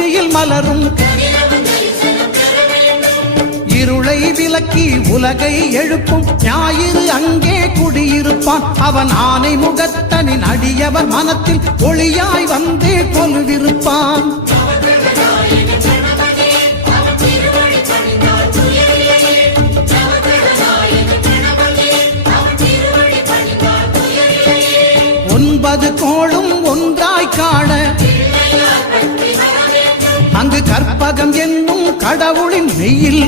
நெற்றியில் மலரும் இருளை விலக்கி உலகை எழுப்பும் ஞாயிறு அங்கே குடியிருப்பான். அவன் ஆனை முகத்தனின் அடியவர் மனத்தில் ஒளியாய் வந்தே கொலுவிருப்பான். ஒன்பது கோளும் ஒன்றாய் காண அங்கு கற்பகம் என்னும் கடவுளின் மெய்யில்